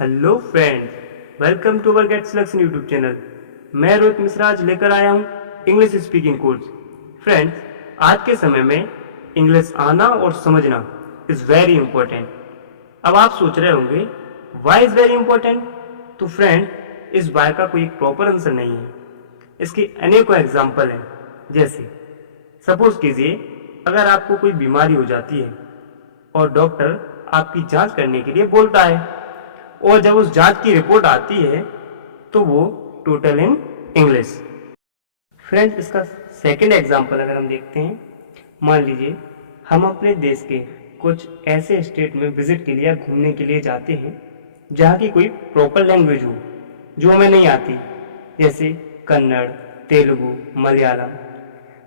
Hello friends, welcome to our gate selection YouTube channel. मैं रोहित मिश्रा आज लेकर आया हूँ इंग्लिश स्पीकिंग कोर्स। फ्रेंड्स, आज के समय में इंग्लिश आना और समझना इज़ वेरी इंपॉर्टेंट। अब आप सोच रहे होंगे वाई इज़ वेरी इंपॉर्टेंट। तो फ्रेंड, इस वाई का कोई प्रॉपर आंसर नहीं है। इसके अनेकों एग्जाम्पल हैं। जैसे सपोज कीजिए, अगर आपको कोई बीमारी हो जाती है और डॉक्टर आपकी जांच करने के लिए बोलता है, और जब उस जांच की रिपोर्ट आती है तो वो टोटल इन इंग्लिश। फ्रेंड्स, इसका सेकंड एग्जांपल अगर हम देखते हैं, मान लीजिए हम अपने देश के कुछ ऐसे स्टेट में विजिट के लिए या घूमने के लिए जाते हैं जहाँ की कोई प्रॉपर लैंग्वेज हो जो हमें नहीं आती, जैसे कन्नड़, तेलुगु, मलयालम।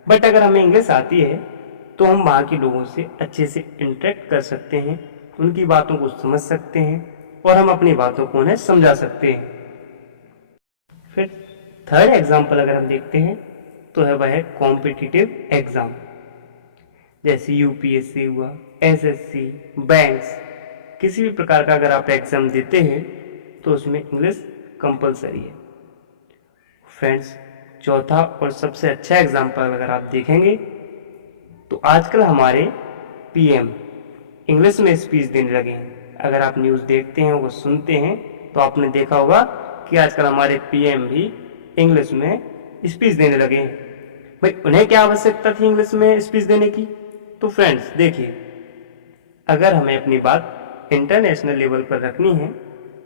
बट अगर हमें इंग्लिश आती है तो हम वहाँ के लोगों से अच्छे से इंटरेक्ट कर सकते हैं, उनकी बातों को समझ सकते हैं और हम अपनी बातों को उन्हें समझा सकते हैं। फिर थर्ड एग्जाम्पल अगर हम देखते हैं तो है वह है कॉम्पिटिटिव एग्जाम, जैसे यूपीएससी हुआ, एसएससी, बैंक्स। किसी भी प्रकार का अगर आप एग्जाम देते हैं तो उसमें इंग्लिश कंपलसरी है। फ्रेंड्स, चौथा और सबसे अच्छा एग्जाम्पल अगर आप देखेंगे तो आजकल हमारे पीएम इंग्लिश में स्पीच देने लगे हैं। अगर आप न्यूज़ देखते हैं, वो सुनते हैं, तो आपने देखा होगा कि आजकल हमारे पीएम भी इंग्लिश में स्पीच देने लगे हैं। भाई, उन्हें क्या आवश्यकता थी इंग्लिश में स्पीच देने की? तो फ्रेंड्स देखिए, अगर हमें अपनी बात इंटरनेशनल लेवल पर रखनी है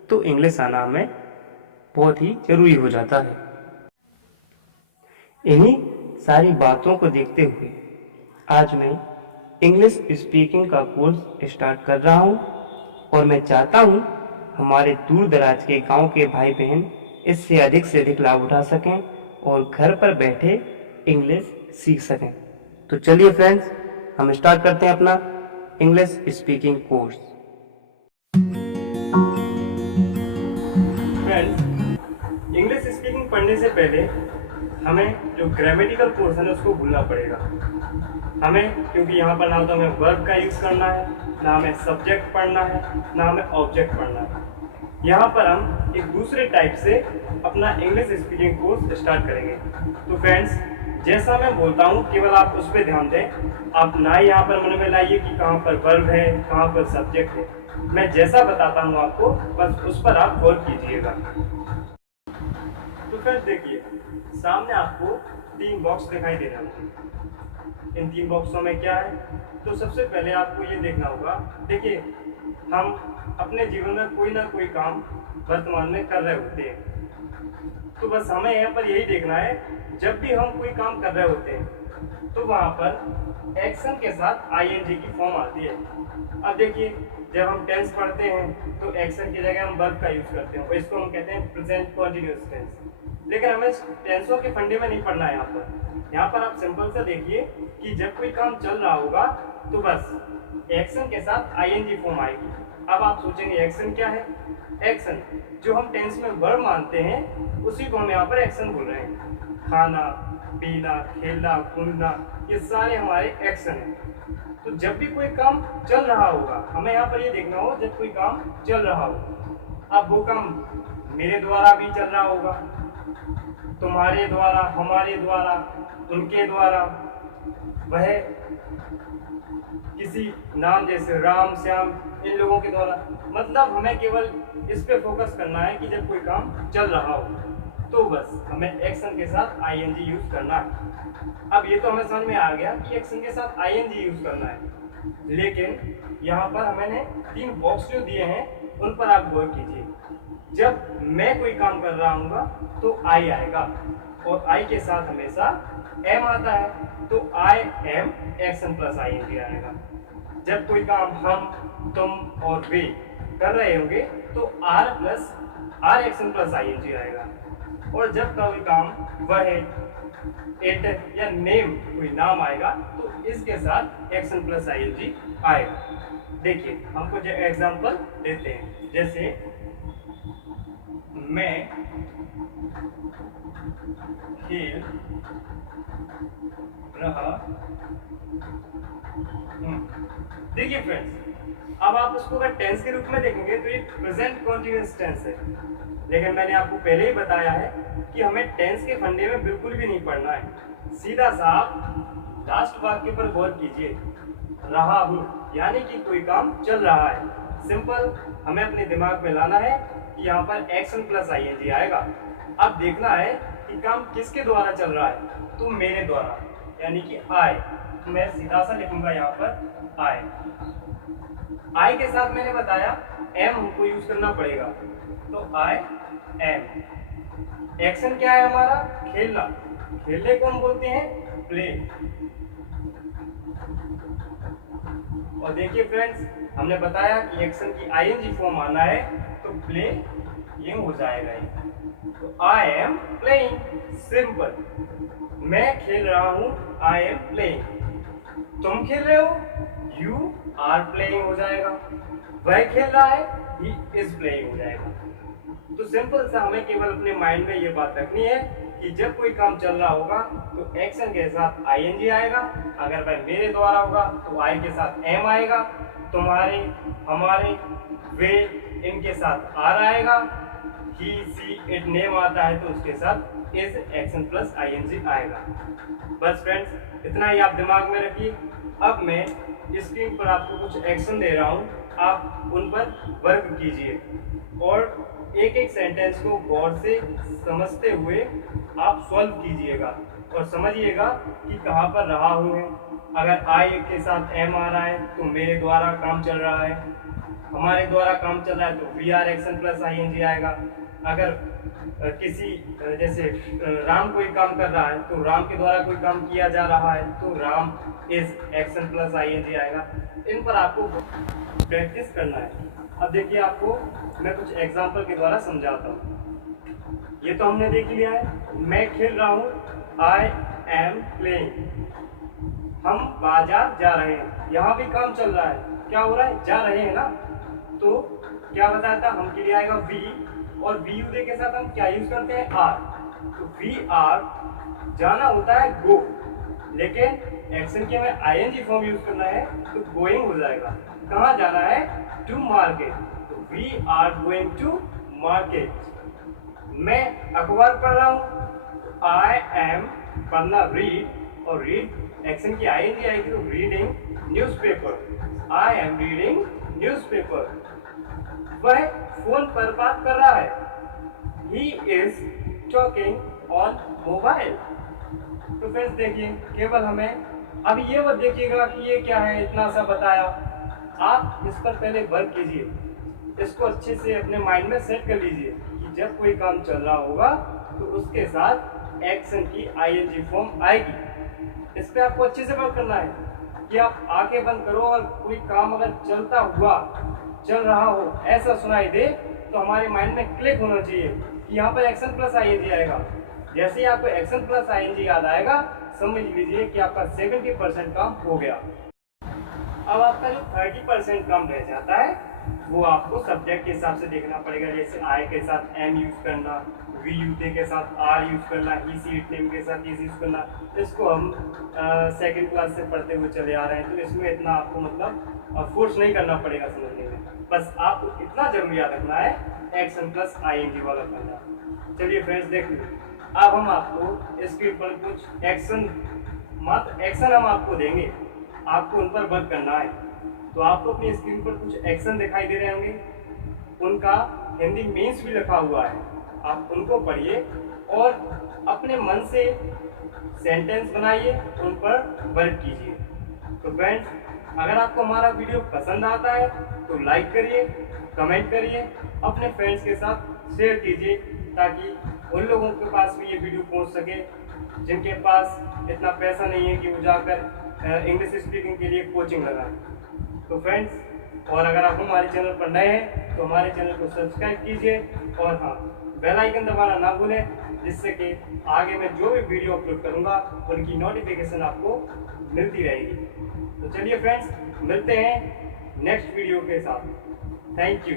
तो इंग्लिश आना हमें बहुत ही जरूरी हो जाता है। इन्हीं सारी बातों को देखते हुए आज मैं इंग्लिश स्पीकिंग का कोर्स स्टार्ट कर रहा हूँ और मैं चाहता हूँ हमारे दूर दराज के गांव के भाई बहन इससे अधिक से अधिक लाभ उठा सकें और घर पर बैठे इंग्लिश सीख सकें। तो चलिए फ्रेंड्स, हम स्टार्ट करते हैं अपना English speaking course. Friends, English speaking पढ़ने से पहले हमें जो ग्रामेटिकल पोर्शन है उसको भूलना पड़ेगा हमें, क्योंकि यहाँ पर ना तो हमें वर्ब का यूज़ करना है, ना हमें सब्जेक्ट पढ़ना है, ना हमें ऑब्जेक्ट पढ़ना है। यहाँ पर हम एक दूसरे टाइप से अपना इंग्लिश स्पीकिंग कोर्स स्टार्ट करेंगे। तो फ्रेंड्स, जैसा मैं बोलता हूँ केवल आप उस पर ध्यान दें। आप ना ही यहाँ पर मन में लाइए कि कहाँ पर वर्ब है, कहाँ पर सब्जेक्ट है। मैं जैसा बताता हूँ आपको, बस उस पर आप गौर कीजिएगा। तो फ्रेंड्स देखिए, सामने आपको 3 बॉक्स दिखाई दे रहे होंगे। इन 3 बॉक्सों में क्या है? तो सबसे पहले आपको ये देखना होगा। देखिए, हम अपने जीवन में कोई ना कोई काम वर्तमान में कर रहे होते हैं। तो बस हमें यहाँ पर यही देखना है, जब भी हम कोई काम कर रहे होते हैं तो वहाँ पर एक्शन के साथ आईएनजी की फॉर्म आती है। अब देखिए, जब हम टेंस पढ़ते हैं तो एक्शन की जगह हम वर्ब का यूज करते हैं, इसको हम कहते हैं प्रेजेंट कंटीन्यूअस टेंस। लेकिन हमें टेंसों के फंडे में नहीं पढ़ना है। यहाँ पर आप सिंपल सा देखिए कि जब कोई काम चल रहा होगा तो बस एक्शन के साथ आईएनजी फॉर्म आएगी। अब आप सोचेंगे एक्शन क्या है? एक्शन जो हम टेंस में वर्ब मानते हैं उसी को हम यहाँ पर एक्शन बोल रहे हैं। खाना, पीना, खेलना, कूदना, ये सारे हमारे एक्शन हैं। तो जब भी कोई काम चल रहा होगा, हमें यहाँ पर ये देखना हो जब कोई काम चल रहा हो। अब वो काम मेरे द्वारा भी चल रहा होगा, तुम्हारे द्वारा, हमारे द्वारा, उनके द्वारा, वह किसी नाम जैसे राम, श्याम, इन लोगों के द्वारा। मतलब हमें केवल इस पे फोकस करना है कि जब कोई काम चल रहा हो तो बस हमें एक्शन के साथ आईएनजी यूज करना है। अब ये तो हमें समझ में आ गया कि एक्शन के साथ आईएनजी यूज करना है, लेकिन यहाँ पर मैंने 3 बॉक्स जो दिए हैं उन पर आप गौर कीजिए। जब मैं कोई काम कर रहा हूँ तो आई आएगा और आई के साथ हमेशा एम आता है, तो I am action plus I N G आएगा। जब कोई काम हम, तुम और वे कर रहे होंगे तो are plus are action plus I N G आएगा। और जब कोई काम वह, इट या नेम, कोई नाम आएगा तो इसके साथ एक्शन प्लस आईएनजी आएगा। देखिए, हम कुछ एग्जांपल देते हैं। जैसे मैं खेल रहा हूं। देखिए फ्रेंड्स, अब आप उसको अगर टेंस के रूप में देखेंगे तो ये प्रेजेंट कॉन्टिन्यूअस टेंस है, लेकिन मैंने आपको पहले ही बताया है कि हमें टेंस के फंडे में बिल्कुल भी नहीं पढ़ना है। सीधा सा आप लास्ट वाक्य पर गौर कीजिए, रहा हूं, यानी कि कोई काम चल रहा है। सिंपल, हमें अपने दिमाग में लाना है कि यहाँ पर एक्शन प्लस आईएनजी आएगा। अब देखना है कि काम किसके द्वारा चल रहा है, तो मेरे द्वारा, यानी कि आई। तो मैं सीधा सा लिखूंगा यहाँ पर आई। आई के साथ मैंने बताया एम हमको यूज करना पड़ेगा, तो आई एम। एक्शन क्या है हमारा, खेलना। खेलने को हम बोलते हैं प्ले। और देखिए फ्रेंड्स, हमने बताया कि एक्शन की आईएनजी फॉर्म आना है तो प्ले ये हो जाएगा ये। तो आई एम प्लेइंग, सिंपल। मैं खेल रहा हूं, आई एम प्लेइंग। तुम खेल रहे हो, यू आर प्लेइंग हो जाएगा। वह खेल रहा है, ही इज प्लेइंग हो जाएगा। तो सिंपल सा हमें केवल अपने माइंड में ये बात रखनी है कि जब कोई काम चल रहा होगा तो एक्शन के साथ आईएनजी आएगा। अगर वह मेरे द्वारा होगा तो आई के साथ एम आएगा। तुम्हारे, हमारे, वे, इनके साथ आर आएगा। ही, सी, इट, नेम आता है तो उसके साथ इज एक्शन प्लस आईएनजी आएगा। बस फ्रेंड्स, इतना ही आप दिमाग में रखिए। अब मैं स्क्रीन पर आपको कुछ एक्शन दे रहा हूँ, आप उन पर वर्क कीजिए और एक एक सेंटेंस को गौर से समझते हुए आप सॉल्व कीजिएगा और समझिएगा कि कहाँ पर रहा हूँ है। अगर आई के साथ एम आ रहा है तो मेरे द्वारा काम चल रहा है, हमारे द्वारा काम चल रहा है तो we are action plus I N G आएगा। अगर किसी जैसे राम कोई काम कर रहा है तो राम के द्वारा कोई काम किया जा रहा है तो Ram is action plus I N G आएगा। इन पर आपको प्रैक्टिस करना है। अब देखिए, आपको मैं कुछ एग्जांपल के द्वारा समझाता हूँ। ये तो हमने देख लिया है, मैं खेल रहा हूँ, आई एम प्लेइंग। हम बाजार जा रहे हैं, यहाँ भी काम चल रहा है, क्या हो रहा है, जा रहे हैं ना। तो क्या बताया था, हम के लिए आएगा वी, और वी यू के साथ हम क्या यूज करते हैं, आर। तो वी आर, जाना होता है गो, लेकिन एक्शन के हमें आईएनजी फॉर्म यूज करना है तो गोइंग हो जाएगा। कहाँ जाना है, टू मार्केट, तो we are going to market. मैं अखबार पढ़ रहा हूँ, आई एम, पढ़ना रीड, और रीड एक्शन की आईएनजी आएगी तो reading newspaper, I am reading newspaper. वह फोन पर बात कर रहा है, he is talking on mobile. तो फ्रेंड्स देखिए, केवल हमें अब ये मत देखिएगा कि ये क्या है, इतना सा बताया। आप इस पर पहले वर्क कीजिए, इसको अच्छे से अपने माइंड में सेट कर लीजिए कि जब कोई काम चल रहा होगा तो उसके साथ एक्शन की आईएनजी फॉर्म आएगी। इस पर आपको अच्छे से वर्क करना है कि आप आंखें बंद करो और कोई काम अगर चलता हुआ, चल रहा हो, ऐसा सुनाई दे तो हमारे माइंड में क्लिक होना चाहिए कि यहाँ पर एक्शन प्लस आईएनजी आएगा। जैसे ही आपको एक्शन प्लस आईएनजी याद आएगा, समझ लीजिए कि आपका 70% काम हो गया। अब आपका जो 30% काम रह जाता है वो आपको सब्जेक्ट के हिसाब से देखना पड़ेगा। जैसे आई के साथ एम यूज करना, वी यूते के साथ आर यूज करना, ई सी इट नेम के साथ इज यूज करना। इसको हम सेकंड क्लास से पढ़ते हुए चले आ रहे हैं, तो इसमें इतना आपको मतलब फोर्स नहीं करना पड़ेगा समझने में। बस आपको इतना जरूर याद रखना है, एक्शन प्लस आईएनजी वाला करना। चलिए फ्रेंड्स देखिए, अब हम आपको स्क्रीन पर कुछ एक्शन, मात्र एक्शन हम आपको देंगे, आपको उन पर वर्क करना है। तो आपको अपनी स्क्रीन पर कुछ एक्शन दिखाई दे रहे होंगे, उनका हिंदी मीन्स भी लिखा हुआ है, आप उनको पढ़िए और अपने मन से सेंटेंस बनाइए, उन पर वर्क कीजिए। तो फ्रेंड्स, अगर आपको हमारा वीडियो पसंद आता है तो लाइक करिए, कमेंट करिए, अपने फ्रेंड्स के साथ शेयर कीजिए ताकि उन लोगों के पास भी ये वीडियो पहुंच सके जिनके पास इतना पैसा नहीं है कि वो जाकर इंग्लिश स्पीकिंग के लिए कोचिंग लगाएं। तो फ्रेंड्स, और अगर आप हमारे चैनल पर नए हैं तो हमारे चैनल को सब्सक्राइब कीजिए और हाँ, बेल आइकन दबाना ना भूलें, जिससे कि आगे मैं जो भी वीडियो अपलोड करूंगा उनकी नोटिफिकेशन आपको मिलती रहेगी। तो चलिए फ्रेंड्स, मिलते हैं नेक्स्ट वीडियो के साथ। Thank you.